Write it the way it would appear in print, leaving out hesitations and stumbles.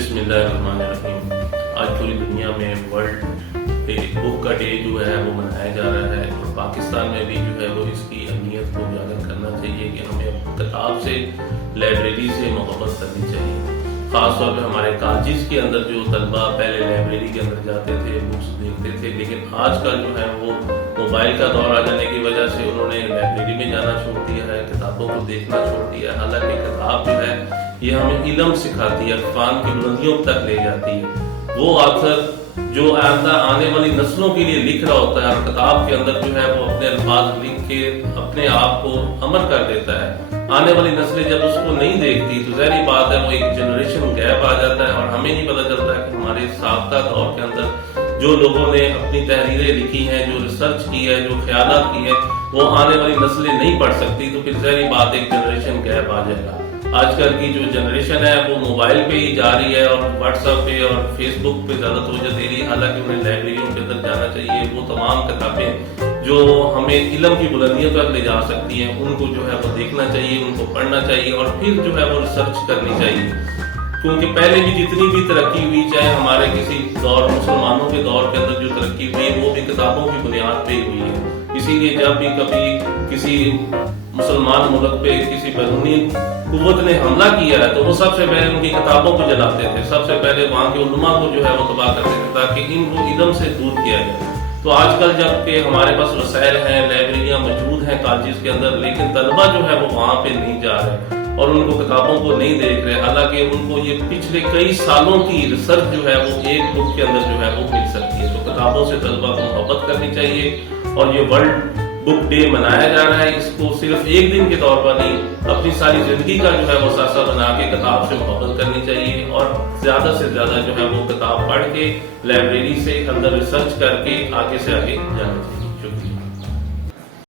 بسم اللہ الرحمن الرحیم۔ آج پوری دنیا میں ورلڈ بک کا ڈے جو ہے وہ منایا جا رہا ہے، اور پاکستان میں بھی جو ہے وہ اس کی اہمیت کو اجاگر کرنا چاہیے کہ ہمیں کتاب سے، لائبریری سے محبت کرنی چاہیے۔ خاص طور پہ ہمارے کالجز کے اندر جو طلبہ پہلے لائبریری کے اندر جاتے تھے، بکس دیکھتے تھے، لیکن آج کل جو ہے وہ موبائل کا دور آ جانے کی وجہ سے انہوں نے لائبریری میں جانا چھوڑ دیا ہے، کتابوں کو دیکھنا چھوڑ دیا ہے۔ حالانکہ کتاب جو ہے یہ ہمیں علم سکھاتی ہے، عرفان کی بلندیوں تک لے جاتی ہے۔ وہ اکثر جو آنے والی نسلوں کے لیے لکھ رہا ہوتا ہے، کتاب کے اندر جو ہے وہ اپنے الفاظ لکھ کے اپنے آپ کو امر کر دیتا ہے۔ آنے والی نسلیں جب اس کو نہیں دیکھتی تو ظاہری بات ہے وہ ایک جنریشن گیپ آ جاتا ہے، اور ہمیں نہیں پتہ چلتا ہے کہ ہمارے سابقہ دور کے اندر جو لوگوں نے اپنی تحریریں لکھی ہیں، جو ریسرچ کی ہے، جو خیالات کی ہیں، وہ آنے والی نسلیں نہیں پڑھ سکتی، تو پھر ظاہری بات ایک جنریشن گیپ آ جائے گا۔ آج کل کی جو جنریشن ہے وہ موبائل پہ ہی جا رہی ہے، اور واٹس ایپ پہ اور فیس بک پہ زیادہ توجہ دے رہی ہے، حالانکہ انہیں لائبریریوں کے اندر جانا چاہیے۔ وہ تمام کتابیں جو ہمیں علم کی بلندیوں تک لے جا سکتی ہیں ان کو جو ہے وہ دیکھنا چاہیے، ان کو پڑھنا چاہیے، اور پھر جو ہے وہ ریسرچ کرنی چاہیے۔ کیونکہ پہلے بھی جتنی بھی ترقی ہوئی، چاہے ہمارے کسی دور مسلمانوں کے دور کے اندر جو ترقی ہوئی ہے وہ بھی کتابوں کی بنیاد پہ ہوئی ہے۔ اسی لیے جب بھی کبھی کسی مسلمان ملک پہ کسی بیرونی قوت نے حملہ کیا ہے تو وہ سب سے پہلے ان کی کتابوں کو جلاتے تھے، سب سے پہلے وہاں کے علماء کو جو ہے وہ تباہ کرتے تھے تاکہ ان کو علم سے دور کیا جائے۔ تو آج کل جب کہ ہمارے پاس وسائل ہیں، لائبریریاں موجود ہیں کالجز کے اندر، لیکن طلبہ جو ہے وہ وہاں پہ نہیں جا رہے اور ان کو کتابوں کو نہیں دیکھ رہے، حالانکہ ان کو یہ پچھلے کئی سالوں کی ریسرچ جو ہے وہ ایک بک کے اندر جو ہے وہ مل سکتی ہے۔ تو کتابوں سے طلبہ کو محبت کرنی چاہیے، اور یہ ورلڈ بک ڈے منایا جا رہا ہے، اس کو صرف ایک دن کے طور پر نہیں، اپنی ساری زندگی کا جو ہے وہ اثاثہ بنا کے کتاب سے محبت کرنی چاہیے، اور زیادہ سے زیادہ جو ہے وہ کتاب پڑھ کے لائبریری سے اندر ریسرچ کر کے آگے سے آگے جانا چاہیے۔